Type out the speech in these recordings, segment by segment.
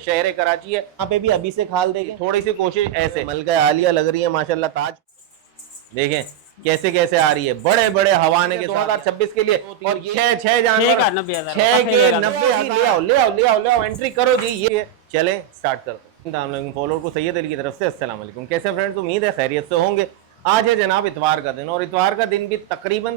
शहर कराची है, यहाँ पे भी अभी से खाल देंगे, थोड़ी सी कोशिश ऐसे मलका आलिया लग रही है माशाल्लाह। ताज देखें कैसे कैसे आ रही है, बड़े बड़े हवाने के 2026 के लिए। और छह जानवर 6 के 90,000 ले आओ एंट्री करो जी। ये चले स्टार्ट करते हैं। फॉलोअर को सैयद अली की तरफ से अस्सलाम वालेकुम। कैसे फ्रेंड्स, उम्मीद है खैरियत से होंगे। आज है जनाब इतवार का दिन, और इतवार का दिन भी तकरीबन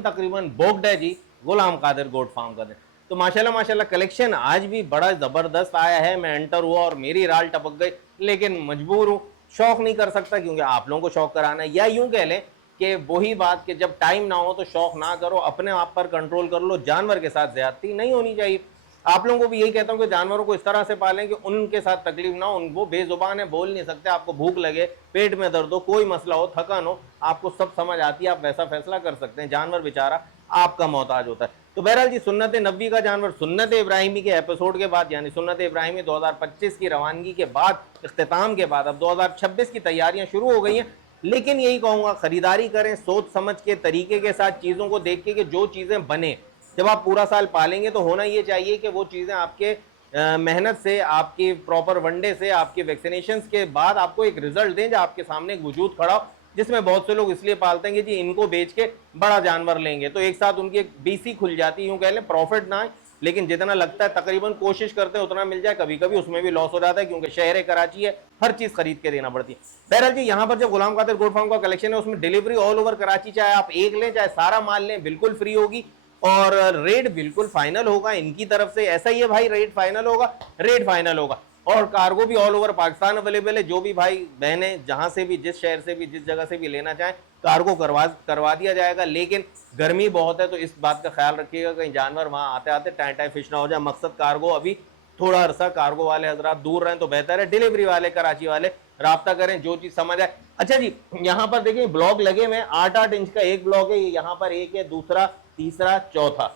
बोक्ड है जी गुलाम कादिर गोट फार्म का दिन। तो माशाल्लाह कलेक्शन आज भी बड़ा जबरदस्त आया है। मैं एंटर हुआ और मेरी राल टपक गई, लेकिन मजबूर हूँ, शौक नहीं कर सकता क्योंकि आप लोगों को शौक कराना है। या यूं कह लें कि वही बात कि जब टाइम ना हो तो शौक ना करो, अपने आप पर कंट्रोल कर लो। जानवर के साथ ज्यादती नहीं होनी चाहिए। आप लोगों को भी यही कहता हूँ कि जानवरों को इस तरह से पालें कि उनके साथ तकलीफ ना हो। वो बेजुबान है, बोल नहीं सकते, आपको भूख लगे, पेट में दर्द हो, कोई मसला हो, थकान हो, आपको सब समझ आती है, आप वैसा फैसला कर सकते हैं। जानवर बेचारा आपका मोहताज होता है। तो बहरहाल जी, सुन्नत नबी का जानवर सुन्नत इब्राहिमी के एपिसोड के बाद, यानी सुन्नत इब्राहिमी 2025 की रवानगी के बाद, इख्तिताम के बाद अब 2026 की तैयारियां शुरू हो गई हैं। लेकिन यही कहूँगा, खरीदारी करें सोच समझ के, तरीके के साथ, चीज़ों को देख के कि जो चीज़ें बने। जब आप पूरा साल पालेंगे तो होना ये चाहिए कि वो चीज़ें आपके मेहनत से, आपकी प्रॉपर वनडे से, आपके वैक्सीनेशन के बाद आपको एक रिजल्ट दें, जो आपके सामने एक वजूद खड़ा हो। जिसमें बहुत से लोग इसलिए पालते हैं कि जी इनको बेच के बड़ा जानवर लेंगे तो एक साथ उनकी एक बीसी खुल जाती है, यूं कह लें, प्रॉफिट ना है, लेकिन जितना लगता है तकरीबन कोशिश करते हैं उतना मिल जाए। कभी कभी उसमें भी लॉस हो जाता है क्योंकि शहर कराची है, हर चीज खरीद के देना पड़ती है। बहरहाल जी, यहाँ पर जो गुलाम कादिर गोट फार्म का कलेक्शन है उसमें डिलीवरी ऑल ओवर कराची, चाहे आप एक लें चाहे सारा माल लें, बिल्कुल फ्री होगी और रेट बिल्कुल फाइनल होगा इनकी तरफ से। ऐसा ही है भाई, रेट फाइनल होगा और कार्गो भी ऑल ओवर पाकिस्तान अवेलेबल है। जो भी भाई बहनें जहां से भी, जिस शहर से भी, जिस जगह से भी लेना चाहें, कार्गो करवा दिया जाएगा। लेकिन गर्मी बहुत है तो इस बात का ख्याल रखिएगा कहीं जानवर वहां आते आते टाई फिश ना हो जाए। मकसद कार्गो अभी थोड़ा अरसा कार्गो वाले हजरात दूर रहें तो बेहतर है। डिलीवरी वाले, कराची वाले राब्ता करें, जो चीज समझ आए। अच्छा जी, यहाँ पर देखिए ब्लॉक लगे हुए, 8-8 इंच का एक ब्लॉक है, यहाँ पर एक है, दूसरा, तीसरा, चौथा,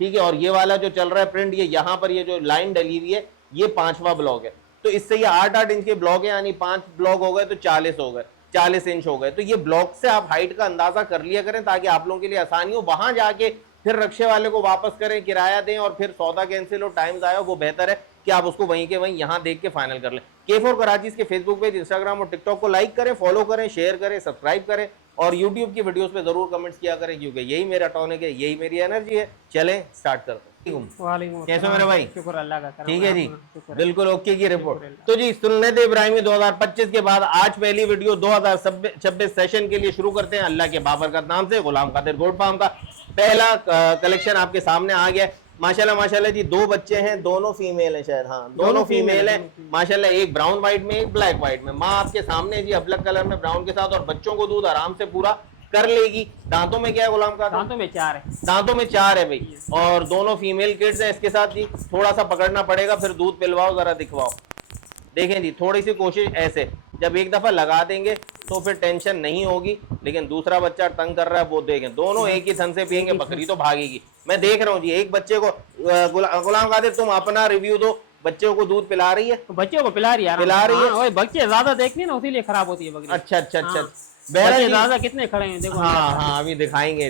ठीक है। और ये वाला जो चल रहा है प्रिंट, ये यहाँ पर ये जो लाइन डली हुई है ये 5वां ब्लॉक है। तो इससे ये 8-8 इंच के ब्लॉक है, यानी 5 ब्लॉक हो गए तो 40 हो गए, 40 इंच हो गए। तो ये ब्लॉक से आप हाइट का अंदाजा कर लिया करें ताकि आप लोगों के लिए आसानी हो। वहां जाके फिर रक्षे वाले को वापस करें, किराया दें और फिर सौदा कैंसिल हो, टाइम जाए, वो बेहतर है कि आप उसको वहीं के वहीं यहाँ देख के फाइनल कर लें। K4 कराची के फेसबुक पेज, इंस्टाग्राम और टिकटॉक को लाइक करें, फॉलो करें, शेयर करें, सब्सक्राइब करें और यूट्यूब की वीडियोस पे जरूर कमेंट्स किया करें क्योंकि यही मेरा टॉनिक है, यही मेरी एनर्जी है। चलें स्टार्ट करते हैं। कैसे मेरे भाई? शुक्र अल्लाह का, ठीक है जी, बिल्कुल ओके की रिपोर्ट। तो जी, सुन्नत इब्राहिमी 2025 के बाद आज पहली वीडियो 2026 सेशन के लिए शुरू करते हैं। अल्लाह के बाबरकत नाम से गुलाम कादिर गोट फार्म का पहला कलेक्शन आपके सामने आ गया। माशाल्लाह जी, 2 बच्चे हैं, दोनों फीमेल हैं शायद, हाँ दोनों फीमेल हैं माशाल्लाह। एक ब्राउन व्हाइट में, एक ब्लैक व्हाइट में। माँ आपके सामने जी अबलक कलर में ब्राउन के साथ, और बच्चों को दूध आराम से पूरा कर लेगी। दांतों में क्या है गुलाम का? दांतों में 4 है। दांतों में 4 है भाई, और दोनों फीमेल किड्स हैं इसके साथ जी। थोड़ा सा पकड़ना पड़ेगा, फिर दूध पिलवाओ, जरा दिखवाओ। देखें जी, थोड़ी सी कोशिश ऐसे, जब एक दफा लगा देंगे तो फिर टेंशन नहीं होगी। लेकिन दूसरा बच्चा तंग कर रहा है, वो देखें, दोनों एक ही थन से पियेंगे, बकरी तो भागेगी। मैं देख रहा हूँ जी, एक बच्चे को गुलाम कादिर तुम अपना रिव्यू दो, बच्चों को दूध पिला रही है? बच्चों को पिला रही है। बच्चे ज्यादा देखते हैं ना, इसीलिए खराब होती है बकरी। अच्छा। बच्चे ज्यादा कितने खड़े हैं देखो। हाँ, अभी दिखाएंगे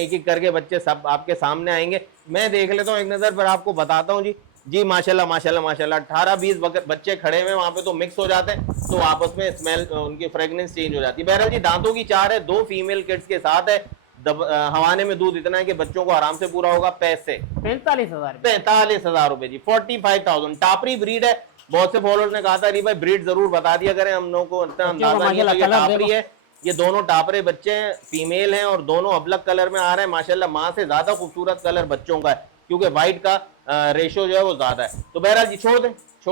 एक एक करके बच्चे सब आपके सामने आएंगे। मैं देख लेता हूँ एक नजर, पर आपको बताता हूँ जी माशाल्लाह 18-20 बच्चे खड़े हुए वहां पे, तो मिक्स हो जाते हैं, तो आपस में स्मेल, उनकी फ्रेग्रेंस चेंज हो जाती है। बहरहाल जी, दांतों की 4 है, 2 फीमेल किड्स के साथ है। हवाने में दूध इतना है कि बच्चों को आराम से पूरा होगा। पैसे 45,000 रुपए जी, 45,000। टापरी ब्रीड है। बहुत से फॉलोअर्स ने कहा था अरे भाई ब्रीड जरूर बता दिया करें, हम लोगों को अंदाजा नहीं है। टापरी है, ये दोनों टापरे बच्चे हैं, फीमेल हैं और दोनों अबलक कलर में आ रहे हैं। माशाल्लाह माँ से ज्यादा खूबसूरत कलर बच्चों का है क्योंकि व्हाइट का रेशो जो है वो ज्यादा है। तो बहरहाल जी छोड़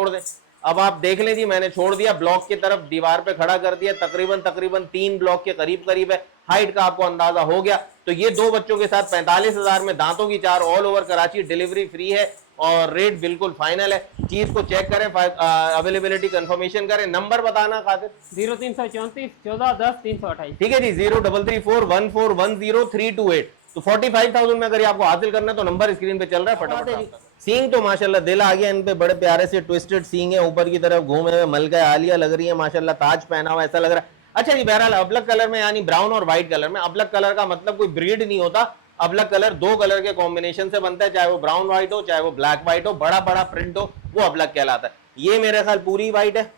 दें। अब आप देख लें जी, मैंने छोड़ दिया, ब्लॉक की तरफ दीवार पे खड़ा कर दिया। तकरीबन 3 ब्लॉक के करीब है। हाइट का आपको अंदाजा हो गया। तो ये 2 बच्चों के साथ 45,000 में, दांतों की 4, all over Karachi, delivery free है और रेट बिल्कुल फाइनल है। चीज को चेक करें, अवेलेबिलिटी कंफर्मेशन करें। नंबर बताना खातिर 0334 14 10 328। ठीक है जी, 03341410 तो 45,000 में अगर आपको हासिल करना है तो नंबर स्क्रीन पे चल रहा है, फटाफट। सींग तो माशाल्लाह दिल आ गया इन पे, बड़े प्यारे से ट्विस्टेड सींग है, ऊपर की तरफ घूमे हुए, मलका आलिया लग रही है माशाल्लाह, ताज पहना हुआ ऐसा लग रहा है। अच्छा जी, बहरहाल अबलक कलर में, यानी ब्राउन और व्हाइट कलर में। अबलक कलर का मतलब कोई ब्रीड नहीं होता, अबलक कलर 2 कलर के कॉम्बिनेशन से बनता है, चाहे वो ब्राउन व्हाइट हो, चाहे वो ब्लैक व्हाइट हो, बड़ा प्रिंट हो, वो अबलक कहलाता है। ये मेरे ख्याल पूरी वाइट है,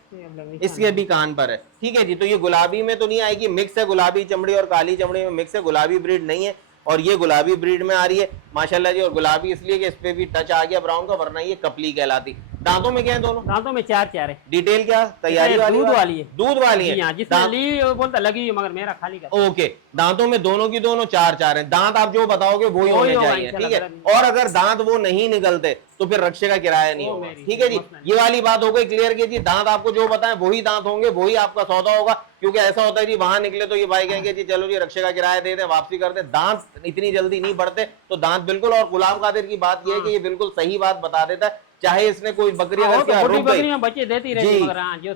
इसके भी कान पर है। ठीक है जी, तो ये गुलाबी में तो नहीं आएगी, मिक्स है, गुलाबी चमड़ी और काली चमड़ी में मिक्स है, गुलाबी ब्रीड नहीं है। और ये गुलाबी ब्रीड में आ रही है माशाल्लाह जी। और गुलाबी इसलिए कि इस पे भी टच आ गया ब्राउन का, वरना ये कपली कहलाती। दांतों में क्या है दोनों? दांतों में चार चार है। डिटेल क्या तैयारी वाली? दूध वाली है। दूध वाली है। जिसने ली वो बोलता लगी मगर मेरा खाली का। ओके, दांतों में दोनों की दोनों चार चार हैं। दांत आप जो बताओगे वही होने चाहिए। ठीक है, और अगर दांत वो नहीं निकलते तो फिर रक्षे का किराया नहीं होगा। ठीक है जी, ये वाली बात हो गई क्लियर की जी। दांत आपको जो बताएं वही दांत होंगे, वही आपका सौदा होगा। क्योंकि ऐसा होता है जी, वहां निकले तो ये भाई कहेंगे जी चलो जी रक्षे का किराया दे दें, वापसी कर दें। दांत इतनी जल्दी नहीं बढ़ते, तो दांत बिल्कुल। और गुलाम कादिर की बात यह है कि ये बिल्कुल सही बात बता देता है। चाहे इसने कोई बकरी बच्चे देती रहती है, जो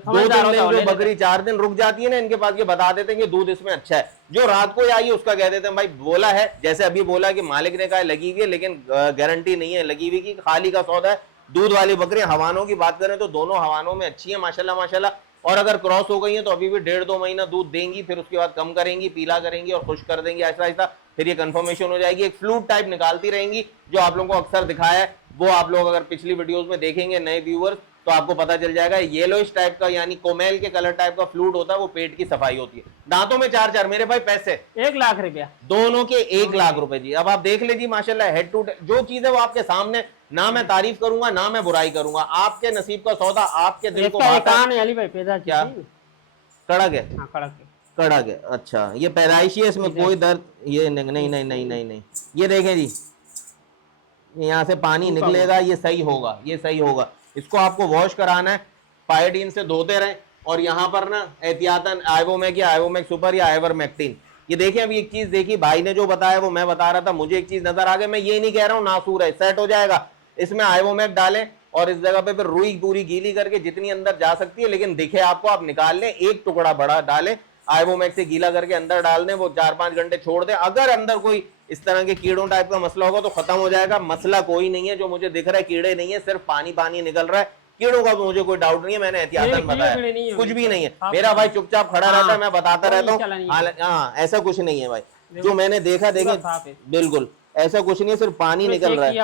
बकरी 4 दिन रुक जाती है ना, इनके पास ये बता देते हैं कि दूध इसमें अच्छा है। जो रात को आई है उसका कह देते हैं भाई बोला है, जैसे अभी बोला कि मालिक ने कहा लगी हुई है, लेकिन गारंटी नहीं है लगी हुई की, खाली का सौदा है। दूध वाली बकरी हवानों की बात करें तो दोनों हवानों में अच्छी है माशाल्लाह माशाल्लाह। और अगर क्रॉस हो गई है तो अभी भी 1.5-2 महीना दूध देंगी, फिर उसके बाद कम करेंगी, पीला करेंगी और खुश कर देंगी ऐसा ऐसा, फिर ये कंफर्मेशन हो जाएगी। एक फ्लूट टाइप निकालती रहेंगी, जो आप लोगों को अक्सर दिखाया है। वो आप लोग अगर पिछली वीडियोस में देखेंगे नए व्यूअर्स, तो आपको पता चल जाएगा। येलोइश टाइप का यानी कोमेल के कलर टाइप का फ्लूट होता है, वो पेट की सफाई होती है। दांतों में चार चार। मेरे भाई पैसे 1 लाख रुपया दोनों के, 1 लाख रुपए जी। अब आप देख लीजिए माशाल्लाह, हेड टू जो चीज है वो आपके सामने। ना मैं तारीफ करूंगा ना मैं बुराई करूंगा, आपके नसीब का सौदा, आपके दिल को क्या कड़क है? कड़क है। अच्छा, ये पैदाइशी है, इसमें कोई दर्द ये नहीं नहीं नहीं नहीं नहीं। ये देखें जी, यहाँ से पानी निकलेगा, ये सही होगा, ये सही होगा। इसको आपको वॉश कराना है, पायोडीन से धोते रहें। और यहाँ पर ना एहतियातन आइवोमैक या आइवोमैक सुपर या आइवरमेक्टिन। ये देखें, अभी एक चीज देखी, भाई ने जो बताया वो मैं बता रहा था, मुझे एक चीज नजर आ गई। मैं ये नहीं कह रहा हूँ नासूर है, सेट हो जाएगा। इसमें आइवोमैक डालें और इस जगह पे फिर रुई पूरी गीली करके जितनी अंदर जा सकती है, लेकिन दिखे आपको, आप निकाल लें। एक टुकड़ा बड़ा डालें, आइवोमैक से गीला करके अंदर डाल दें, वो 4-5 घंटे छोड़ दें। अगर अंदर कोई इस तरह के कीड़ों टाइप का मसला होगा तो खत्म हो जाएगा। मसला कोई नहीं है, जो मुझे दिख रहा है कीड़े नहीं है, सिर्फ पानी पानी निकल रहा है। कीड़ों का मुझे कोई डाउट नहीं है, मैंने एहतियातन बताया, कुछ भी नहीं है। मेरा भाई चुपचाप खड़ा रहता है, मैं बताता रहता हूँ। हाँ, ऐसा कुछ नहीं है भाई, जो मैंने देखा देखे बिल्कुल ऐसा कुछ नहीं है, सिर्फ पानी निकल रहा है।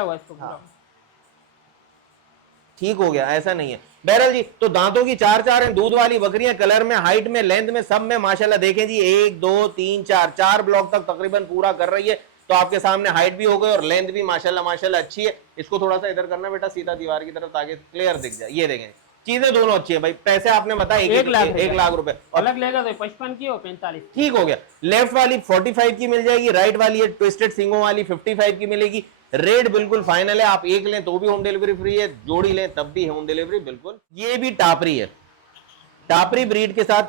ठीक हो गया, ऐसा नहीं है। बहरहाल जी, तो दांतों की चार चार हैं, दूध वाली बकरियां, कलर में, हाइट में, लेंथ में, सब में माशाल्लाह। देखें जी, 1 2 3 4 ब्लॉक तक तकरीबन पूरा कर रही है। तो आपके सामने हाइट भी हो गई और लेंथ भी माशाल्लाह माशाल्लाह अच्छी है। इसको थोड़ा सा इधर करना बेटा, सीधा दीवार की तरफ, ताकि क्लियर दिख जाए। ये देखें, चीजें दोनों अच्छी है भाई। पैसे आपने बताया 1 लाख रुपए। अलग लेगा तो 55 की और 45। ठीक हो गया। लेफ्ट वाली 45 की मिल जाएगी, राइट वाली है ट्विस्टेड सिंगों वाली 55 की मिलेगी। रेट बिल्कुल फाइनल है, आप एक लें तो भी होम डिलीवरी फ्री है, जोड़ी लें तब भी होम डिलीवरी बिल्कुल। ये भी टापरी है, टापरी ब्रीड के साथ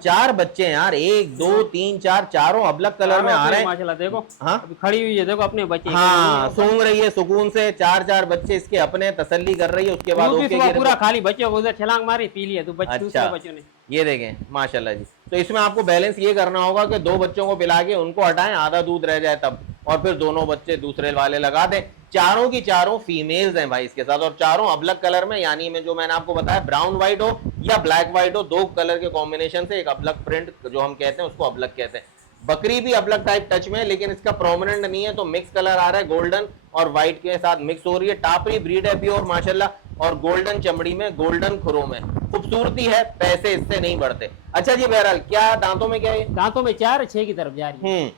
चार बच्चे हैं यार, 1 2 3 4 चारों अबलग कलर में आ रहे हैं माशाल्लाह। देखो हाँ अभी खड़ी हुई है, देखो अपने बच्चे, हाँ सूंघ रही है सुकून से। 4 बच्चे इसके अपने, तसल्ली कर रही है। उसके बाद पूरा खाली बच्चे को उधर छलांग मारी, पी लिया। तो अच्छा, बच्चों ने ये देखें माशाल्लाह जी। तो इसमें आपको बैलेंस ये करना होगा कि 2 बच्चों को पिला के उनको हटाएं, आधा दूध रह जाए तब, और फिर दोनों बच्चे दूसरे वाले लगा दें। चारों की चारों फीमेल्स हैं भाई इसके साथ, और चारों अबलग कलर में, यानी में जो मैंने आपको बताया ब्राउन व्हाइट हो या ब्लैक व्हाइट हो, 2 कलर के कॉम्बिनेशन से एक अबलग प्रिंट जो हम कहते हैं उसको अबलग कहते हैं। बकरी भी अबलग टाइप टच में, लेकिन इसका प्रोमिनेंट नहीं है, तो मिक्स कलर आ रहा है, गोल्डन और व्हाइट के साथ मिक्स हो रही है। टापरी ब्रीड है प्योर माशाल्लाह, और गोल्डन चमड़ी में, गोल्डन खुरों में, खूबसूरती है, पैसे इससे नहीं बढ़ते। अच्छा जी, बहरहाल क्या दांतों में क्या है? दांतों में 4 है, 6 की तरफ जा रही है।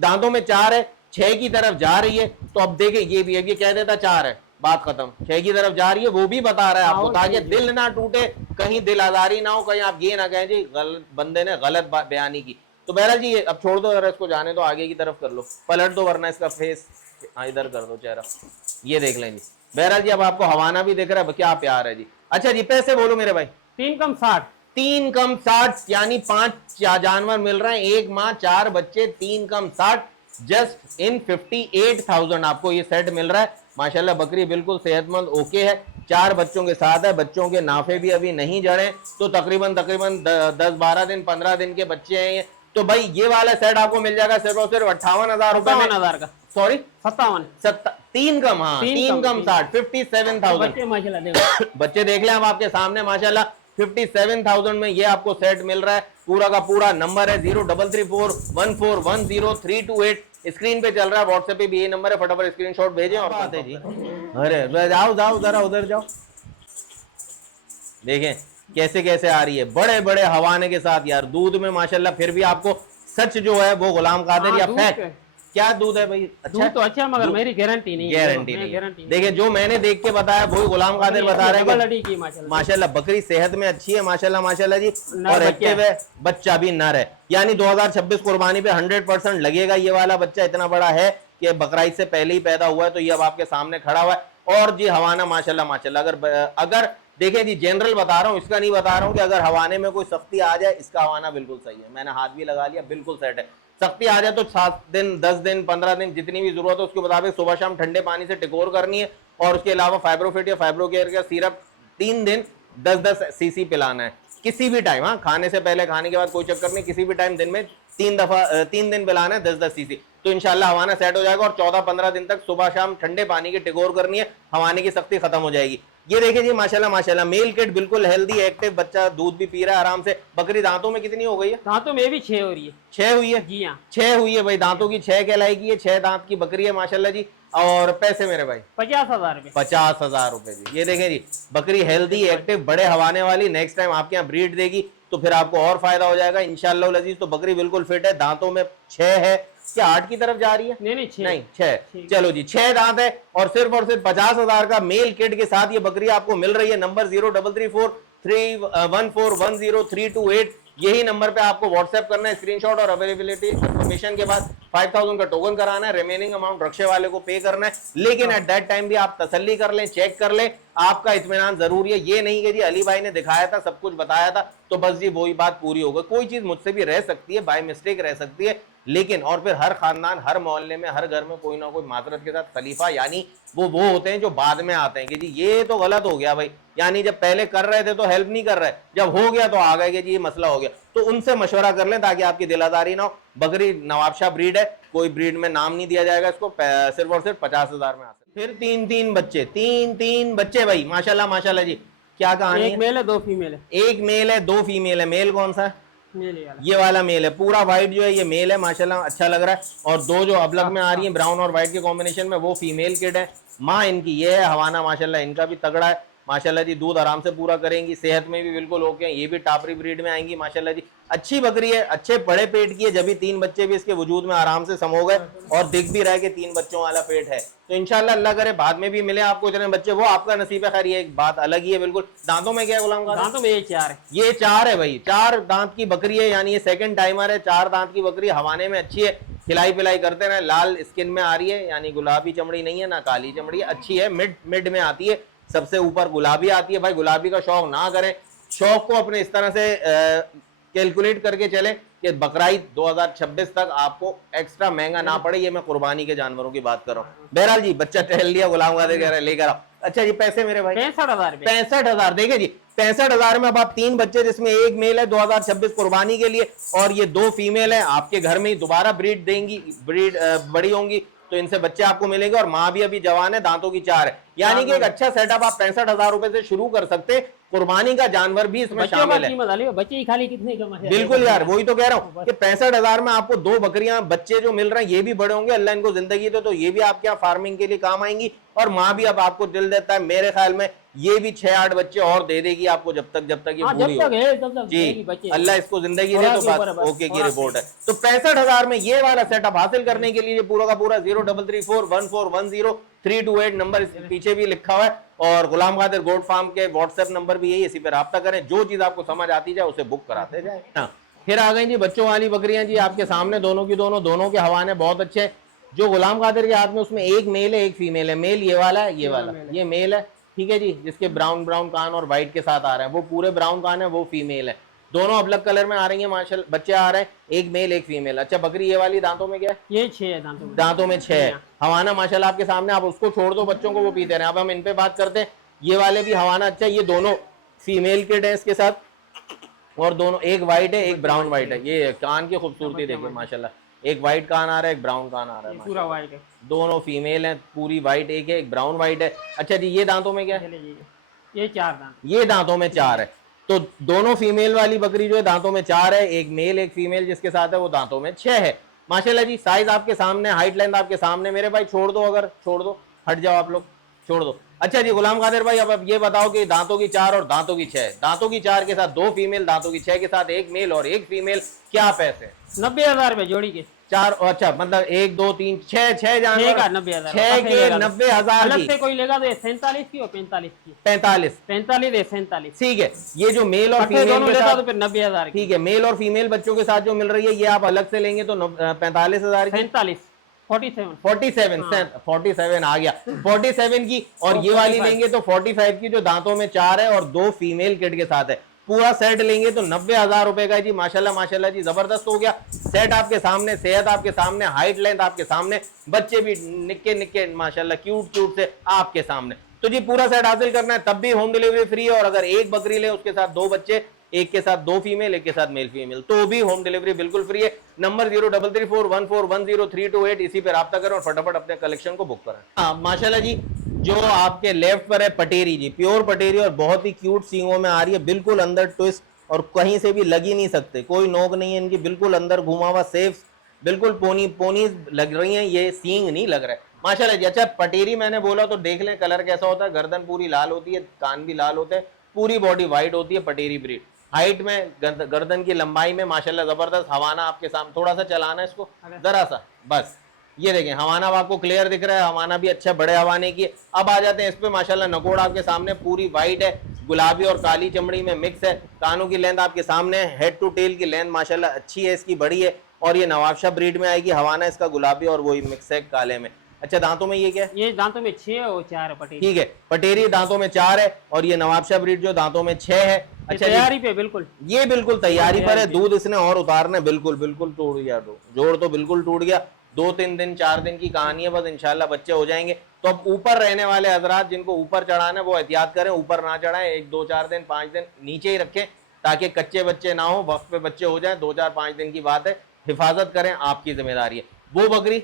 दांतों में 4 है, 6 की तरफ जा रही है। तो अब देखें, ये भी ये कह देता 4 है, बात खत्म। 6 की तरफ जा रही है, वो भी बता रहा है आपको, ताकि दिल ना टूटे, कहीं दिल आजारी ना हो, कहीं आप ये ना कहें जी बंदे ने गलत बयानी की। तो बहरहाल जी, अब छोड़ दो, अगर इसको जाने दो, आगे की तरफ कर लो, पलट दो, वरना इसका फेस इधर कर दो, चेहरा ये देख लें जी। बहरहाल जी, अब आपको हवाना भी दिख रहा है, क्या प्यार है जी। अच्छा जी, पैसे बोलो मेरे भाई। 3 कम 60, 3 कम 60, यानी 5 जानवर मिल रहे हैं, 1 माँ 4 बच्चे, 3 कम 60, जस्ट इन 58,000 आपको ये सेट मिल रहा है माशाल्लाह। बकरी बिल्कुल सेहतमंद ओके है, 4 बच्चों के साथ है, बच्चों के नाफे भी अभी नहीं जड़े, तो तकरीबन 10-12 दिन 15 दिन के बच्चे हैं ये। तो भाई ये वाला सेट आपको मिल जाएगा सिर्फ और सिर्फ 58,000 रुपए में। 57,000 का, सॉरी 57, 3 कम, हाँ 3 कम 60, 57,000 बच्चे माशाल्लाह। देखो बच्चे देख लें आप आपके सामने माशाल्लाह। 57,000 में ये आपको सेट मिल रहा है। पूरा का पूरा नंबर है 0334141038, स्क्रीन पे चल रहा है, व्हाट्सएप पे भी ये नंबर है, फटाफट स्क्रीनशॉट भेजें और बात है जी। अरे जाओ जाओ जरा उधर जाओ। देखें कैसे कैसे आ रही है, बड़े बड़े हवाने के साथ यार, दूध में माशाल्लाह फिर भी आपको सच जो है वो गुलाम कादिर या फैक्ट। क्या दूध है भाई? अच्छा दूध तो अच्छा, मगर मेरी गारंटी नहीं है, गारंटी नहीं है। देखिए जो मैंने देख के बताया वही गुलाम कादिर बता रहे हैं। माशाल्लाह बकरी सेहत में अच्छी है माशाल्लाह माशाल्लाह जी, और एक्टिव है, बच्चा भी नर है, यानी 2026 कुर्बानी पे 100% लगेगा। ये वाला बच्चा इतना बड़ा है कि बकराईद से पहले ही पैदा हुआ है, तो ये अब आपके सामने खड़ा हुआ है। और जी हवाना माशाल्लाह माशाल्लाह, अगर देखें जी जनरल बता रहा हूँ, इसका नहीं बता रहा हूँ कि अगर हवाने में कोई सख्ती आ जाए, इसका हवाना बिल्कुल सही है, मैंने हाथ भी लगा लिया, बिल्कुल सेट है। सख्ती आ जाए तो 7 दिन 10 दिन 15 दिन जितनी भी जरूरत है उसके मुताबिक सुबह शाम ठंडे पानी से टिकोर करनी है, और उसके अलावा फाइब्रोफिट या फाइब्रोकेयर का सिरप 3 दिन 10-10 सीसी पिलाना है किसी भी टाइम। हाँ, खाने से पहले खाने के बाद कोई चक्कर नहीं, किसी भी टाइम दिन में 3 दिन पिलाना है 10-10 सीसी, तो इंशाल्लाह हवाना सेट हो जाएगा। और 14-15 दिन तक सुबह शाम ठंडे पानी की टिकोर करनी है, हवाने की सख्ती खत्म हो जाएगी। ये देखिए जी माशाल्लाह माशाल्लाह, मेल किट बिल्कुल हेल्दी एक्टिव, बच्चा दूध भी पी रहा है आराम से। बकरी दांतों में कितनी हो गई है? दांतों में भी 6 हो रही है। 6 हुई है जी हाँ, 6 हुई है भाई, दांतों की 6 कहलाएगी, ये 6 दांत की बकरी है माशाल्लाह जी। और पैसे मेरे भाई 50,000 रुपए। 50,000 रुपए जी। ये देखें जी बकरी हेल्दी एक्टिव बड़े हवाने वाली, नेक्स्ट टाइम आपके यहाँ ब्रीड देगी तो फिर आपको और फायदा हो जाएगा इंशाल्लाह लजीज। तो बकरी बिल्कुल फिट है, दांतों में 6 है, क्या 8 की तरफ जा रही है? नहीं 6। चलो जी 6 दांत है, और सिर्फ 50,000 का मेल किट के साथ ये बकरी आपको मिल रही है। नंबर 033431410328, यही नंबर पे आपको व्हाट्सएप करना है, स्क्रीनशॉट और अवेलेबिलिटी इंफॉर्मेशन के बाद 5,000 का टोकन कराना है, रिमेनिंग अमाउंट रक्षे वाले को पे करना है। लेकिन एट दैट टाइम भी आप तसल्ली कर लें, चेक कर लें, आपका इत्मीनान जरूरी है। ये नहीं कि जी अली भाई ने दिखाया था, सब कुछ बताया था तो बस जी वही बात पूरी हो गई। कोई चीज मुझसे भी रह सकती है, बाय मिस्टेक रह सकती है, लेकिन और फिर हर खानदान हर मोहल्ले में हर घर में कोई ना कोई माजरत के साथ खलीफा, यानी वो होते हैं जो बाद में आते हैं कि जी ये तो गलत हो गया भाई, यानी जब पहले कर रहे थे तो हेल्प नहीं कर रहे, जब हो गया तो आ गए कि जी ये मसला हो गया, तो उनसे मशवरा कर लें ताकि आपकी दिलादारी ना हो। बकरी नवाबशाह ब्रीड है, कोई ब्रीड में नाम नहीं दिया जाएगा इसको, सिर्फ और सिर्फ 50,000 में आ सकते। फिर 3 बच्चे भाई माशाल्लाह माशाल्लाह जी। क्या कहानी है? एक मेल है 2 फीमेल है। एक मेल है 2 फीमेल है। मेल कौन सा है? मेल ये वाला मेल है, पूरा व्हाइट जो है ये मेल है माशाल्लाह, अच्छा लग रहा है। और 2 जो अबलग में आ रही है ब्राउन और व्हाइट के कॉम्बिनेशन में, वो फीमेल किड है। माँ इनकी ये है हवाना माशाल्लाह, इनका भी तगड़ा है माशाल्लाह जी, दूध आराम से पूरा करेंगी, सेहत में भी बिल्कुल ओके हैं, ये भी टापरी ब्रीड में आएंगी माशाल्लाह जी। अच्छी बकरी है, अच्छे बड़े पेट की है, जब भी 3 बच्चे भी इसके वजूद में आराम से समो गए और दिख भी रहा है कि 3 बच्चों वाला पेट है। तो इंशाल्लाह अल्लाह करे बाद में भी मिले आपको इतने बच्चे, वो आपका नसीब है। खैर ये एक बात अलग ही है बिल्कुल। दांतों में क्या है गुलाम खान? दांतों में ये 4 है। ये 4 है भाई, 4 दांत की बकरी है, यानी ये सेकंड टाइमर है। 4 दांत की बकरी हवाने में अच्छी है, खिलाई पिलाई करते रहे। लाल स्किन में आ रही है, यानी गुलाबी चमड़ी नहीं है ना काली चमड़ी, अच्छी है, मिड में आती है, सबसे ऊपर गुलाबी आती है। भाई गुलाबी का शौक ना करें, शौक को अपने इस तरह से कैलकुलेट करके चले कि बकराईद 2026 तक आपको एक्स्ट्रा महंगा ना पड़े। ये मैं कुर्बानी के जानवरों की बात कर रहा हूँ। बहरहाल जी बच्चा टहल लिया, गुलाम गादे कह रहे लेकर आओ। अच्छा जी पैसे मेरे भाई 65,000। 65,000 देखे जी, 65,000 में अब आप 3 बच्चे, जिसमें एक मेल है 2026 कुर्बानी के लिए, और ये 2 फीमेल है, आपके घर में ही दोबारा ब्रीड देंगी, ब्रीड बड़ी होंगी तो इनसे बच्चे आपको मिलेंगे। और माँ भी अभी जवान है, दांतों की 4 है, यानी कि एक अच्छा सेटअप आप 65,000 रुपए से शुरू कर सकते। कुर्बानी का जानवर भी इसमें शामिल है। बच्चे ही खाली कितने का? बिल्कुल यार, वही तो कह रहा हूँ कि 65,000 में आपको 2 बकरियां, बच्चे जो मिल रहे हैं ये भी बड़े होंगे, अल्लाह इनको जिंदगी तो ये भी आपके यहाँ फार्मिंग के लिए काम आएंगी। और माँ भी अब आपको दिल देता है, मेरे ख्याल में ये भी 6-8 बच्चे और दे देगी आपको जब तक ये पूरी हो जी। अल्लाह इसको जिंदगी दे तो बात ओके की रिपोर्ट है। तो 65,000 में ये वाला सेटअप हासिल करने के लिए पूरा का पूरा 03341410 नंबर पीछे भी लिखा हुआ है, और गुलाम कादिर गोट फार्म के व्हाट्सएप नंबर भी यही, इसी पे राब्ता करें, जो चीज आपको समझ आती जाए उसे बुक कराते जाए। हाँ, फिर आ गई जी बच्चों वाली बकरियां जी आपके सामने, दोनों की दोनों के हवाने बहुत अच्छे हैं। जो गुलाम कादिर के हाथ में उसमें एक मेल है एक फीमेल है। मेल ये वाला है, ये वाला ये मेल है, ठीक है जी, जिसके ब्राउन कान और व्हाइट के साथ आ रहे हैं, वो पूरे ब्राउन कान है, वो फीमेल है। दोनों अलग कलर में आ रही है माशाल्लाह, बच्चे आ रहे हैं, एक मेल एक फीमेल। अच्छा बकरी ये वाली दांतों में क्या है? ये 6 है दांतों में 6 है। हवाना माशाल्लाह आपके सामने, आप उसको छोड़ दो बच्चों को, वो पीते रहे। अब हम इन पे बात करते हैं। ये वाले भी हवाना अच्छा है, ये दोनों फीमेल किड है इसके साथ, और दोनों, एक व्हाइट है एक ब्राउन व्हाइट है। ये कान की खूबसूरती देखिए माशाल्लाह, एक व्हाइट कान आ रहा है एक ब्राउन कान आ रहा है, पूरा व्हाइट है। दोनों फीमेल है, पूरी व्हाइट एक है, एक ब्राउन व्हाइट है। अच्छा जी ये दांतों में क्या है? ये 4 दांत, ये दांतों में 4 है। तो दोनों फीमेल वाली बकरी जो है दांतों में 4 है, एक मेल एक फीमेल जिसके साथ है वो दांतों में 6 है माशाल्लाह जी। साइज आपके सामने, हाइट लेंथ आपके सामने। मेरे भाई छोड़ दो, अगर छोड़ दो, हट जाओ आप लोग, छोड़ दो। अच्छा जी गुलाम कादिर भाई, अब ये बताओ कि दांतों की 4 और दांतों की 6, दांतों की 4 के साथ 2 फीमेल, दांतों की 6 के साथ 1 मेल और 1 फीमेल, क्या पैसे? 90,000 रुपए जोड़ी के। 4, अच्छा मतलब 1 2 3 6 6 छह जानवर, का 90,000, 6 के 90,000 अलग की से कोई लेगा तो 47 की और 45 की। 45, 45 है 47। ठीक है। ये जो मेल और इकट्ठे फीमेल दोनों के लेता साथ, तो फिर 90,000 की। ठीक है, मेल और फीमेल बच्चों के साथ जो मिल रही है ये आप अलग से लेंगे तो 45,000 की। 47 47 47 47 आ गया 47 की। और और ये वाली 45 लेंगे तो 45 की, जो दांतों में 4 है और 2 फीमेल किट के साथ है। पूरा सेट लेंगे तो 90,000 रुपए का जी। माशाल्लाह माशाल्लाह जी, जबरदस्त हो गया। सेट आपके सामने, सेहत आपके सामने, हाइट लेंथ आपके सामने, बच्चे भी निक्के निक्के माशाल्लाह क्यूट क्यूट से आपके सामने। तो जी पूरा सेट हासिल करना है तब भी होम डिलीवरी फ्री है, और अगर एक बकरी ले उसके साथ 2 बच्चे, एक के साथ 2 फीमेल, एक के साथ मेल फीमेल, तो भी होम डिलीवरी बिल्कुल फ्री है। नंबर 0334141038, इसी पे राब्ता करें और फटाफट अपने कलेक्शन को बुक करें। हाँ माशाल्लाह जी, जो आपके लेफ्ट पर है पटेरी जी, प्योर पटेरी, और बहुत ही क्यूट सींगों में आ रही है, बिल्कुल अंदर ट्विस्ट, और कहीं से भी लग ही नहीं सकते, कोई नोक नहीं है इनकी, बिल्कुल अंदर घुमा हुआ सेफ, बिल्कुल पोनी पोनी लग रही है, ये सींग नहीं लग रहा है माशाल्लाह जी। अच्छा पटेरी मैंने बोला तो देख लें कलर कैसा होता है, गर्दन पूरी लाल होती है, कान भी लाल होते हैं, पूरी बॉडी व्हाइट होती है पटेरी ब्रीड। हाइट में, गर्दन की लंबाई में माशाल्लाह जबरदस्त। हवाना आपके सामने, थोड़ा सा चलाना है इसको जरा सा, बस ये देखें, हवाना आपको क्लियर दिख रहा है, हवाना भी अच्छा बड़े हवाने की। अब आ जाते हैं इस पे, माशाल्लाह नकोड़ आपके सामने पूरी व्हाइट है, गुलाबी और काली चमड़ी में मिक्स है। कानों की लेंथ आपके सामने है, हेड टू टेल की लेंथ माशाल्लाह अच्छी है इसकी, बड़ी है, और ये नवाबशाह ब्रीड में आएगी। हवाना इसका गुलाबी और वही मिक्स है काले में। अच्छा दांतों में ये क्या है? ये दांतों में 6 और 4 पटेरी। ठीक है, पटेरी दांतों में 4 है, और ये नवाबशाह ब्रीड जो दांतों में 6 है। अच्छा तैयारी पे बिल्कुल, ये बिल्कुल तैयारी पर है, दूध इसने और उतारना है, बिल्कुल बिल्कुल टूट गया, जोड़ तो बिल्कुल टूट गया। 2-3 दिन 4 दिन की कहानी है बस, इंशाल्लाह बच्चे हो जाएंगे। तो अब ऊपर रहने वाले हजरात जिनको ऊपर चढ़ाना है वो एहतियात करें, ऊपर ना चढ़ाएं, 1-2-4 दिन 5 दिन नीचे ही रखें, ताकि कच्चे बच्चे ना हो, वक्त पे बच्चे हो जाए। 2-4-5 दिन की बात है, हिफाजत करें, आपकी जिम्मेदारी है। वो बकरी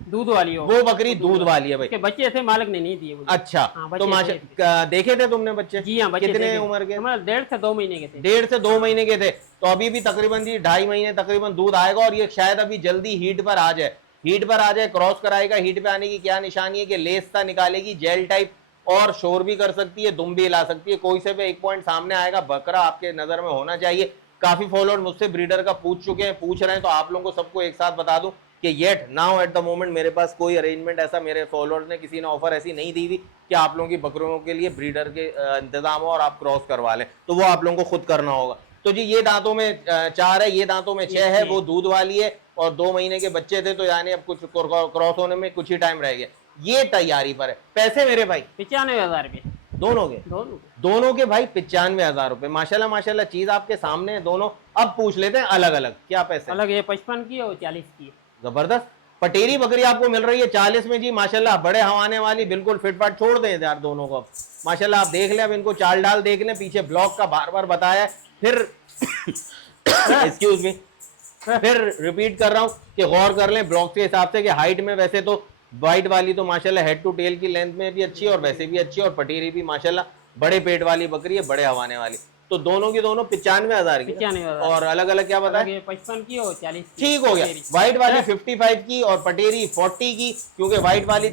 दूध वाली हो, वो बकरी दूध वाली है भाई, के बच्चे थे, मालिक ने नहीं दिए मुझे। अच्छा हाँ, तो माशा देखे थे तुमने बच्चे? जी हाँ, बच्चे कितने उम्र के? 1.5 से 2 महीने के थे। 1.5 से 2 महीने के थे, तो अभी भी तकरीबन जी 2.5 महीने तकरीबन दूध आएगा, और ये शायद अभी जल्दी हीट पर आ जाए, हीट पर आ जाए, क्रॉस कराएगा। हीट पे आने की क्या निशानी है कि लेस्ता निकालेगी, जेल टाइप, और शोर भी कर सकती है, दुम भी हिला सकती है, कोई से भी एक पॉइंट सामने आएगा। बकरा आपके नजर में होना चाहिए। काफी फॉलोअर मुझसे ब्रीडर का पूछ चुके हैं, पूछ रहे हैं, तो आप लोगों को सबको एक साथ बता दूं कि yet now at the moment मेरे पास कोई अरेंजमेंट ऐसा, मेरे फॉलोअर्स ने किसी ने ऑफर ऐसी नहीं दी हुई कि आप लोगों की बकरियों के लिए ब्रीडर के इंतजाम हो और आप क्रॉस करवा लें, तो वो आप लोगों को खुद करना होगा। तो जी ये दांतों में 4 है, ये दांतों में 6 है, वो दूध वाली है, और 2 महीने के बच्चे थे, तो यानी अब कुछ क्रॉस होने में कुछ ही टाइम रह गया। ये तैयारी पर है। पैसे मेरे भाई 95,000 रुपए दोनों के, दोनों के भाई 95,000 रुपए। माशाल्लाह माशाल्लाह, चीज आपके सामने है दोनों। अब पूछ लेते हैं अलग अलग क्या पैसे अलग, ये 55 की और 40 की। जबरदस्त। पटेरी बकरी आपको मिल रही है 40 में जी, माशाल्लाह बड़े हवाने वाली, बिल्कुल फिटफाट। छोड़ दें यार दोनों को, माशाल्लाह आप देख लें, अब इनको चाल डाल देख लें, पीछे ब्लॉक का बार बार बताया, फिर एक्सक्यूज मी, फिर रिपीट कर रहा हूं कि गौर कर लें ब्लॉक के हिसाब से कि हाइट में वैसे तो वाइट वाली तो माशाल्लाह हेड टू टेल की लेंथ में भी अच्छी है, और वैसे भी अच्छी है, और पटेरी भी माशाल्लाह बड़े पेट वाली बकरी है, बड़े हवाने वाली। तो दोनों की दोनों 95,000 की, 95,000, और अलग अलग क्या बताया? 55 की और 40 की। ठीक हो गया। व्हाइट वाली 55 की और पटेरी 40 की, क्योंकि व्हाइट वाली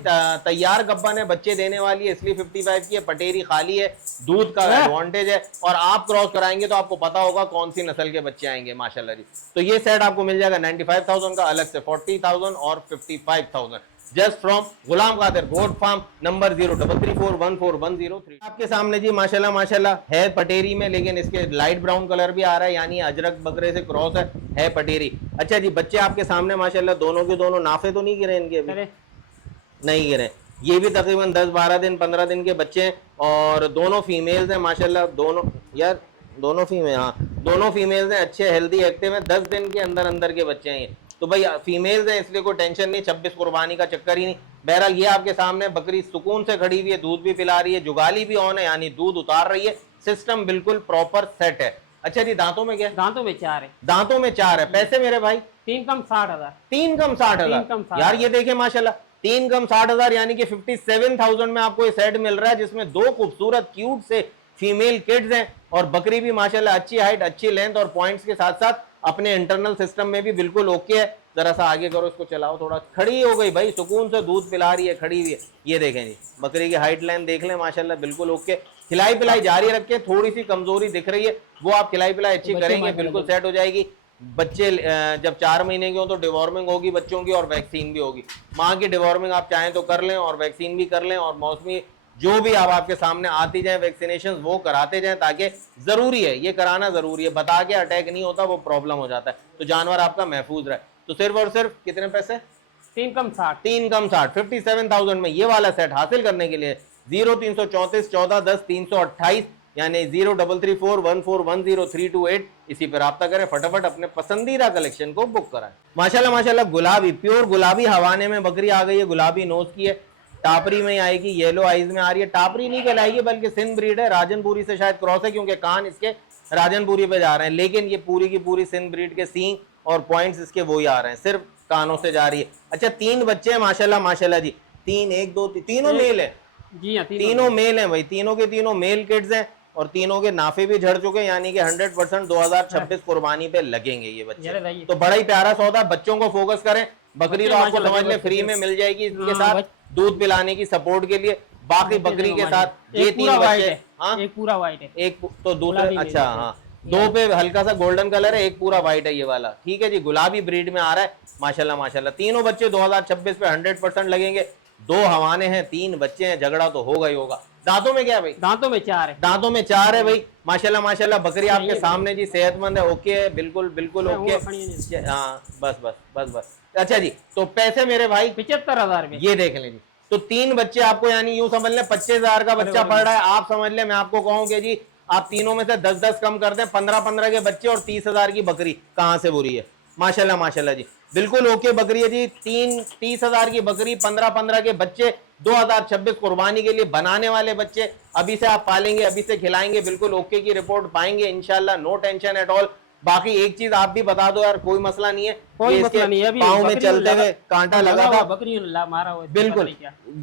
तैयार गब्बन है, बच्चे देने वाली है, इसलिए 55 की है। पटेरी खाली है, दूध का एडवांटेज है, और आप क्रॉस कराएंगे तो आपको पता होगा कौन सी नस्ल के बच्चे आएंगे माशाल्लाह जी। तो ये सेट आपको मिल जाएगा 95,000 का, अलग से 40,000 और 55,000, just from Ghulam Qadir goat farm, number 0334141038। आपके सामने जी माशाल्लाह माशाल्लाह है पटेरी में, लेकिन इसके लाइट ब्राउन कलर भी आ रहा है, यानी अजरक बकरे से क्रॉस है पटेरी। अच्छा जी, बच्चे आपके सामने माशाल्लाह दोनों के दोनों, नाफे तो नहीं गिरे इनके अभी? नहीं गिरे। ये भी तकरीबन 10-12 दिन 15 दिन के बच्चे हैं, और दोनों फीमेल्स हैं माशाल्लाह, दोनों यार दोनों फीमेल, हाँ दोनों फीमेल्स हैं, अच्छे हेल्दी एक्टिव हैं, 10 दिन के अंदर अंदर के बच्चे हैं ये। तो भाई फीमेल्स हैं इसलिए कोई टेंशन नहीं, 26 कुर्बानी का चक्कर ही नहीं। बहरहाल ये आपके सामने बकरी सुकून से खड़ी हुई है, दूध भी पिला रही है, जुगाली भी ऑन है, यानी दूध उतार रही है, सिस्टम बिल्कुल प्रॉपर सेट है। अच्छा जी, दांतों में क्या? दांतों में 4 है। दांतों में 4 है। पैसे मेरे भाई 3 कम 60,000। 3 कम 60,000 यार, ये देखे माशाल्लाह 3 कम 60,000, यानी कि 57,000 में आपको ये सेट मिल रहा है, जिसमें 2 खूबसूरत क्यूट से फीमेल किड्स हैं, और बकरी भी माशाल्लाह अच्छी हाइट, अच्छी लेंथ और पॉइंट्स के साथ साथ अपने इंटरनल सिस्टम में भी बिल्कुल ओके है। जरा सा आगे करो, इसको चलाओ थोड़ा। खड़ी हो गई भाई, सुकून से दूध पिला रही है, खड़ी हुई है। ये देखें जी, बकरी की हाइट लाइन देख लें, माशाल्लाह बिल्कुल ओके। खिलाई पिलाई जारी रखें, थोड़ी सी कमजोरी दिख रही है वो आप खिलाई पिलाई अच्छी करेंगे, बिल्कुल सेट हो जाएगी। बच्चे जब 4 महीने के हो तो डिवॉर्मिंग होगी बच्चों की और वैक्सीन भी होगी। माँ की डिवॉर्मिंग आप चाहें तो कर लें और वैक्सीन भी कर लें, और मौसमी जो भी अब आपके सामने आती जाए वैक्सीनेशन वो कराते जाएं, ताकि जरूरी है, ये कराना जरूरी है। बता के अटैक नहीं होता, वो प्रॉब्लम हो जाता है, तो जानवर आपका महफूज रहे। तो सिर्फ और सिर्फ कितने पैसे? 3 कम 60, 3 कम 60, 57,000 में ये वाला सेट हासिल करने के लिए 0334 14 10 328 यानी 03341410 इसी पर राब्ता करें, फटाफट अपने पसंदीदा कलेक्शन को बुक कराएं। माशाल्लाह माशाल्लाह, गुलाबी, प्योर गुलाबी हवाने में बकरी आ गई है, गुलाबी नोज की है, टापरी में आएगी, येलो आइज में आ रही है। टापरी नहीं कहलाएगी बल्कि सिंध ब्रीड है, राजनपुरी से शायद क्रॉस है, क्योंकि कान इसके राजनपुरी पे जा रहे हैं, लेकिन ये पूरी की पूरी सिंध ब्रीड के सींग और पॉइंट्स इसके वही आ रहे हैं, सिर्फ कानों से जा रही है। अच्छा, 3 बच्चे हैं माशाल्लाह माशाल्लाह जी, 3 1 2 तीनों मेल है जी हाँ, तीनों मेल हैं भाई, तीनों के तीनों मेल किड्स हैं, और तीनों के नाफे भी झड़ चुके हैं, यानी कि 100% 2026 कुर्बानी पे लगेंगे ये बच्चे। तो बड़ा ही प्यारा सौदा, बच्चों को फोकस करें। बकरी तो आपको समझ लें फ्री में मिल जाएगी, इसके साथ दूध पिलाने की सपोर्ट के लिए। बाकी बकरी के साथ ये 3 बच्चे, हाँ एक पूरा व्हाइट है, एक तो दूसरा, अच्छा हाँ, 2 पे हल्का सा गोल्डन कलर है, एक पूरा व्हाइट है ये वाला, ठीक है जी, गुलाबी ब्रीड में आ रहा है माशाल्लाह माशाल्लाह। तीनों बच्चे 2026 पे 100% लगेंगे। 2 हवाने हैं, 3 बच्चे हैं, झगड़ा तो होगा ही होगा। दांतों में क्या है भाई? दांतों में 4 है, दांतों में 4 है भाई, माशाल्लाह माशाल्लाह। बकरी आपके सामने जी, सेहतमंद है, ओके है, बिल्कुल बिल्कुल ओके। हाँ बस बस बस बस। अच्छा जी, तो पैसे मेरे भाई 75,000 में ये देख लें जी। तो 3 बच्चे आपको, यानी यूं समझ लें 25,000 का बच्चा पड़ रहा है, आप समझ लें, मैं आपको कहूँ कि जी आप तीनों में से 10-10 कम कर दें, 15-15 के बच्चे और 30,000 की बकरी कहां से बुरी है? माशाल्लाह माशाल्लाह जी, बिल्कुल ओके बकरी है जी। 30,000 की बकरी, 15-15 के बच्चे, 2026 कुर्बानी के लिए बनाने वाले बच्चे, अभी से आप पालेंगे, अभी से खिलाएंगे, बिल्कुल ओके की रिपोर्ट पाएंगे इंशाल्लाह, नो टेंशन एट ऑल। बाकी एक चीज आप भी बता दो यार, कोई मसला नहीं है, कोई मसला नहीं है। अभी पाँव में चलते हुए कांटा लगा था, बकरी मारा हुआ, बिल्कुल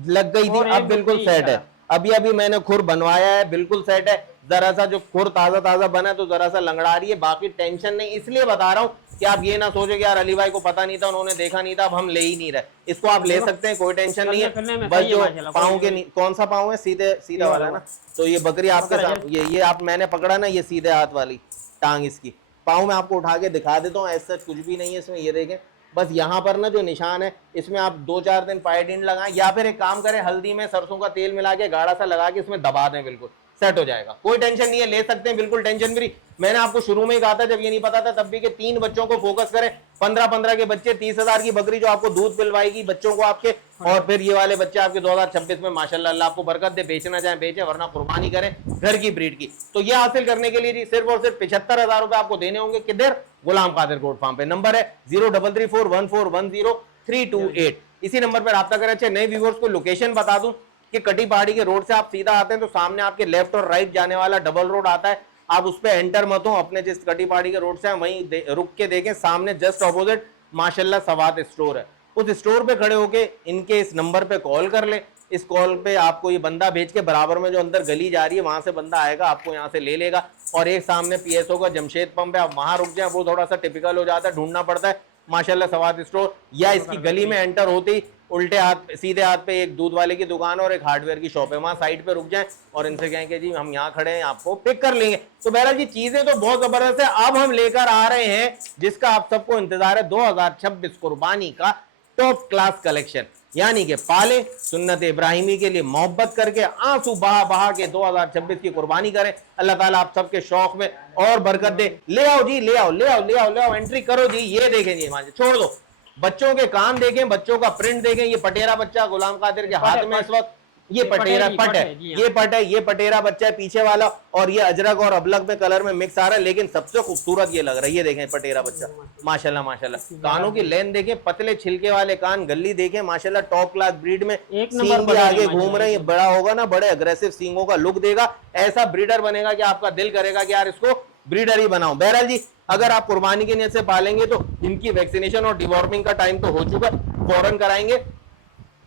लग गई थी, अब बिल्कुल सेट है। अभी अभी मैंने खुर बनवाया है, बिल्कुल सेट है। जरा सा जो खुर ताजा ताजा बना तो जरा सा लंगड़ा रही है, बाकी टेंशन नहीं। इसलिए बता रहा हूँ कि आप ये ना सोचो कि यार अली भाई को पता नहीं था, उन्होंने देखा नहीं था, अब हम ले ही नहीं रहे। इसको आप ले सकते हैं, कोई टेंशन नहीं है। बस जो पाँव के, कौन सा पाँव है? सीधे सीधा वाला है ना। तो ये बकरी आपके साथ, ये आप मैंने पकड़ा ना, ये सीधे हाथ वाली टांग इसकी, पाँव में आपको उठा के दिखा देता हूँ, ऐसा कुछ भी नहीं है इसमें। ये देखें, बस यहाँ पर ना जो निशान है, इसमें आप 2-4 दिन पायोडीन लगाएं, या फिर एक काम करें, हल्दी में सरसों का तेल मिला के गाढ़ा सा लगा के इसमें दबा दें, बिल्कुल सेट हो जाएगा, कोई टेंशन नहीं है, ले सकते हैं बिल्कुल टेंशन फ्री। मैंने आपको शुरू में ही कहा था, जब ये नहीं पता था तब भी, कि 3 बच्चों को फोकस करें, 15-15 के बच्चे, 30,000 की बकरी जो आपको दूध पिलवाएगी बच्चों को आपके, और फिर ये वाले बच्चे आपके 2026 में माशाल्लाह, अल्लाह आपको बरकत दे, बेचना चाहे बेचे, वरना कुर्बानी करें घर की ब्रीड की। तो ये हासिल करने के लिए जी सिर्फ और सिर्फ 75,000 रुपए आपको देने होंगे। किधर? गुलाम कादिर गोट फार्म पे। नंबर है 03341410 इसी नंबर पर राब्ता करें। अच्छा, नए व्यूअर्स को लोकेशन बता दूं कि कटी पहाड़ी के रोड से आप सीधा आते हैं तो सामने आपके लेफ्ट और राइट जाने वाला डबल रोड आता है, आप उस पर एंटर मत हो, अपने जिस कटी पहाड़ी के रोड से वहीं रुक के देखें, सामने जस्ट ऑपोजिट माशाल्लाह सवात स्टोर है, उस स्टोर पे खड़े होके इनके इस नंबर पे कॉल कर ले। इस कॉल पे आपको ये बंदा भेज के, बराबर में जो अंदर गली जा रही है वहां से बंदा आएगा, आपको यहाँ से ले लेगा। और एक सामने पीएसओ का जमशेद पंप है, आप वहां रुक जाए, वो थोड़ा सा टिपिकल हो जाता है, ढूंढना पड़ता है माशाल्लाह सवात स्टोर। या इसकी गली में एंटर होते ही उल्टे हाथ, सीधे हाथ पे एक दूध वाले की दुकान और एक हार्डवेयर की शॉप है, वहां साइड पे रुक जाएं और इनसे कहें कि जी हम यहाँ खड़े हैं, आपको पिक कर लेंगे। तो बहरहाल जी चीजें तो बहुत जबरदस्त है। अब हम लेकर आ रहे हैं जिसका आप सबको इंतजार है, 2026 कुर्बानी का टॉप क्लास कलेक्शन, यानी कि पाले सुन्नत इब्राहिमी के लिए मोहब्बत करके आंसू बहा बहा के 2026 की कुर्बानी करें। अल्लाह ताला आप सबके शौक में और बरकत दे। ले आओ जी, ले आओ ले आओ ले आओ ले आओ, एंट्री करो जी। ये देखें जी, छोड़ दो, बच्चों के कान देखें, बच्चों का प्रिंट देखें। ये पटेरा बच्चा गुलाम कादिर के हाथ में इस वक्त, ये पटेरा पट है, ये पट है, ये पटेरा बच्चा है पीछे वाला, और ये अजरक और अबलग में कलर में मिक्स आ रहा है, लेकिन सबसे खूबसूरत ये लग रहा है। ये देखें पटेरा बच्चा, माशाल्लाह माशाल्लाह। कानों की लेंथ देखें, पतले छिलके वाले कान, गली देखें माशाल्लाह, टॉप क्लास ब्रीड में, सींग भी आगे घूम रहे हैं। ये बड़ा होगा ना, बड़े अग्रेसिव सींगों का लुक देगा, ऐसा ब्रीडर बनेगा कि आपका दिल करेगा कि यार इसको ब्रीडर ही बनाओ। बहरहाल जी, अगर आप कुर्बानी की नियत से पालेंगे तो इनकी वैक्सीनेशन और डिवॉर्मिंग का टाइम तो हो चुका, फौरन कराएंगे।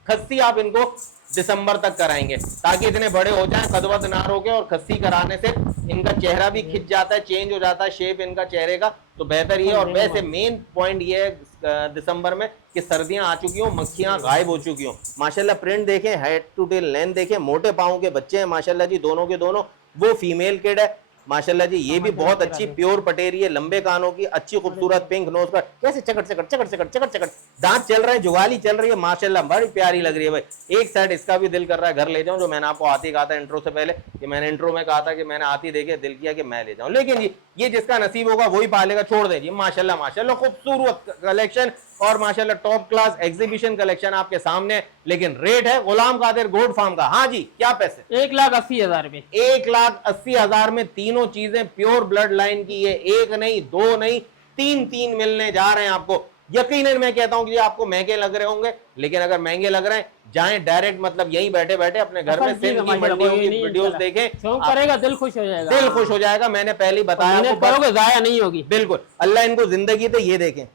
खस्सी आप इनको दिसंबर तक कराएंगे ताकि इतने बड़े हो जाएं, कदवत ना रोके, और खस्सी कराने से इनका चेहरा भी खिंच जाता है, चेंज हो जाता है शेप इनका चेहरे का, तो बेहतर ये है। और वैसे मेन पॉइंट ये है दिसंबर में कि सर्दियां आ चुकी हो, मक्खियां गायब हो चुकी हो। माशाल्लाह प्रिंट देखें, हेड टू टेल लेंथ देखें, मोटे पाँव के बच्चे हैं माशाल्लाह जी, दोनों के दोनों। वो फीमेल किड है माशाल्लाह जी, ये भी बहुत अच्छी प्योर पटेरी है, लंबे कानों की, अच्छी खूबसूरत पिंक नोज का, कैसे चकट चकट चकट चकट चकट चकट दांत चल रहे हैं, जुगाली चल रही है माशाल्लाह, बड़ी प्यारी लग रही है भाई। एक साइड इसका भी दिल कर रहा है घर ले जाऊं, जो मैंने आपको आते ही कहा था इंट्रो से पहले, कि मैंने इंट्रो में कहा था कि मैंने आती देखे दिल किया कि मैं ले जाऊं, लेकिन जी ये जिसका नसीब होगा वही पालेगा, छोड़ दे जी। माशाल्लाह माशाल्लाह खूबसूरत कलेक्शन और माशाल्लाह टॉप क्लास एग्जीबिशन कलेक्शन आपके सामने, लेकिन रेट है गुलाम कादिर गोट फार्म का। हाँ जी, क्या पैसे? 1,80,000 रुपए। 1,80,000 में तीनों चीजें प्योर ब्लड लाइन की है, एक नहीं दो नहीं तीन मिलने जा रहे हैं आपको। यकीनन मैं कहता हूं कि आपको महंगे लग रहे होंगे, लेकिन अगर महंगे लग रहे हैं जाएं डायरेक्ट, मतलब यहीं बैठे बैठे अपने घर में सिंध की मंडियों की वीडियोस देखें, शौक करेगा, दिल खुश हो जाएगा, दिल खुश हो जाएगा। मैंने पहले ही बताया आपको, करोगे जाया नहीं होगी। बिल्कुल, अल्लाह इनको जिंदगी दे। ये देखें,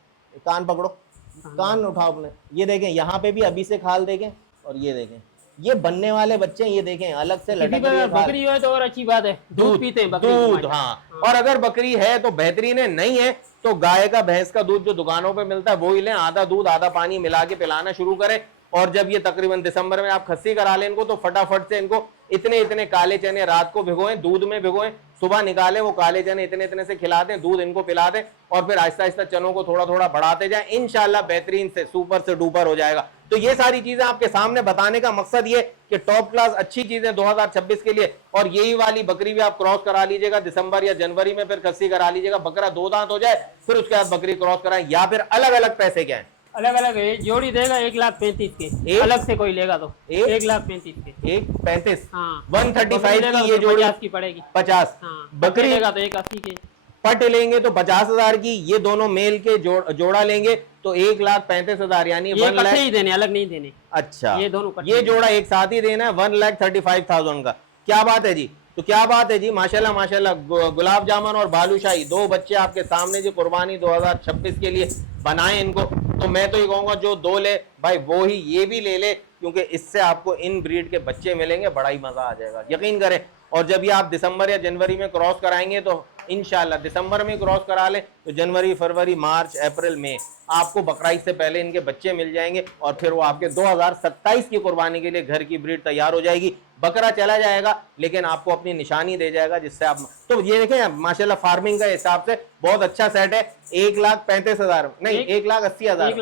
कान पकड़ो, कान उठाओ अपने, ये देखें यहाँ पे भी अभी से खाल देखें, और ये देखें ये बनने वाले बच्चे, ये देखें अलग से लटक रही है। बकरी हो तो और अच्छी बात है, दूध पीते हैं बकरी, दूध, हाँ। और अगर बकरी है तो बेहतरीन है, नहीं है तो गाय का भैंस का दूध जो दुकानों पे मिलता है वो ही लें, आधा दूध आधा पानी मिला के पिलाना शुरू करें। और जब ये तकरीबन दिसंबर में आप खस्सी करा लें इनको, तो फटाफट से इनको इतने काले चने रात को भिगोएं, दूध में भिगोएं, सुबह निकालें, वो काले चने इतने से खिला दें, दूध इनको पिला दें, और फिर आहिस्ता आहिस्ता चनों को थोड़ा थोड़ा बढ़ाते जाएं, इंशाल्लाह बेहतरीन से सुपर से डुपर हो जाएगा। तो ये सारी चीजें आपके सामने बताने का मकसद ये कि टॉप क्लास अच्छी चीजें 2026 के लिए। और यही वाली बकरी भी आप क्रॉस करा लीजिएगा दिसंबर या जनवरी में, फिर खस्सी करा लीजिएगा, बकरा 2 दांत हो जाए, फिर उसके बाद बकरी क्रॉस कराएं। या फिर अलग अलग पैसे क्या है? अलग अलग जोड़ी देगा 1,35,000 के, अलग से कोई लेगा तो 1,35,000 के, 1,35,000, हाँ 135 की ये जोड़ी 50 की पड़ेगी, 50, हाँ। बकरी लेगा तो 1,80,000 के, पट लेंगे तो 50,000 की, ये दोनों मेल के जोड़ा लेंगे तो 1,35,000, यानी 1 लाख ही देने, अलग नहीं देने। अच्छा, ये दोनों ये जोड़ा एक साथ ही देना है 1,35,000 का। क्या बात है जी, तो क्या बात है जी, माशाल्लाह माशाल्लाह। गुलाब जामुन और बालूशाही 2 बच्चे आपके सामने जी, कुर्बानी 2026 के लिए बनाए इनको। तो मैं तो ये कहूंगा जो 2 ले भाई वो ही ये भी ले, क्योंकि इससे आपको इन ब्रीड के बच्चे मिलेंगे, बड़ा ही मजा आ जाएगा, यकीन करें। और जब ये आप दिसंबर या जनवरी में क्रॉस कराएंगे तो इंशाल्लाह दिसंबर में क्रॉस करा ले तो जनवरी फरवरी मार्च अप्रैल में आपको बकरीद से पहले इनके बच्चे मिल जाएंगे, और फिर वो आपके 2027 की कुर्बानी के लिए घर की ब्रीड तैयार हो जाएगी। बकरा चला जाएगा लेकिन आपको अपनी निशानी दे जाएगा, जिससे आप, तो ये देखें माशाल्लाह फार्मिंग का हिसाब से बहुत अच्छा सेट है। 1,35,000 नहीं 1,80,000,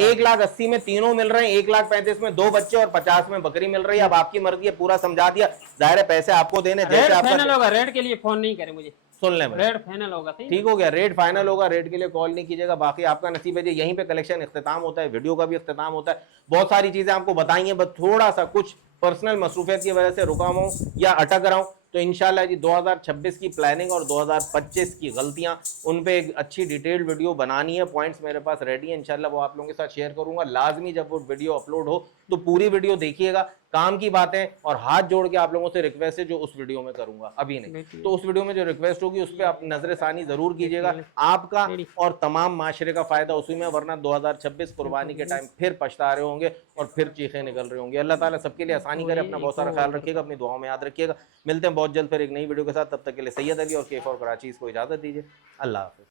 1,80,000 में तीनों मिल रहे हैं, 1,35,000 में 2 बच्चे और 50 में बकरी मिल रही है। अब आपकी मर्जी है, पूरा समझा दिया, जाहिर है पैसे आपको देने। रेट फाइनल होगा, रेट के लिए फोन नहीं करें मुझे, सुन लें, रेट फाइनल होगा, ठीक हो गया, रेट फाइनल होगा, रेट के लिए कॉल नहीं कीजिएगा। बाकी आपका नसीब है जी, यहीं पे कलेक्शन इख्तिताम होता है, वीडियो का भी इख्तिताम होता है। बहुत सारी चीजें आपको बताई हैं, बस थोड़ा सा कुछ पर्सनल मसरूफियत की वजह से रुका हूं या अटक रहा हूं। तो इंशाल्लाह जी 2026 की प्लानिंग और 2025 की गलतियां, उन पे एक अच्छी डिटेल्ड वीडियो बनानी है, पॉइंट्स मेरे पास रेडी है, इंशाल्लाह वो आप लोगों के साथ शेयर करूंगा लाजमी। जब वो वीडियो अपलोड हो तो पूरी वीडियो देखिएगा, काम की बातें, और हाथ जोड़ के आप लोगों से रिक्वेस्ट है जो उस वीडियो में करूंगा, अभी नहीं तो उस वीडियो में जो रिक्वेस्ट होगी उस पर आप नजर सानी जरूर कीजिएगा। आपका और तमाम माशरे का फायदा उसी में, वरना 2026 कुर्बानी के टाइम फिर पछता रहे होंगे और फिर चीखें निकल रही होंगी। अल्लाह ताला सबके लिए आसानी करे, अपना बहुत सारा ख्याल रखिएगा, अपनी दुआओं में याद रखिएगा। मिलते हैं बहुत जल्द फिर एक नई वीडियो के साथ, तब तक के लिए सैयद अली और केफ और कराची को इजाजत दीजिए। अल्लाह हाफिज़।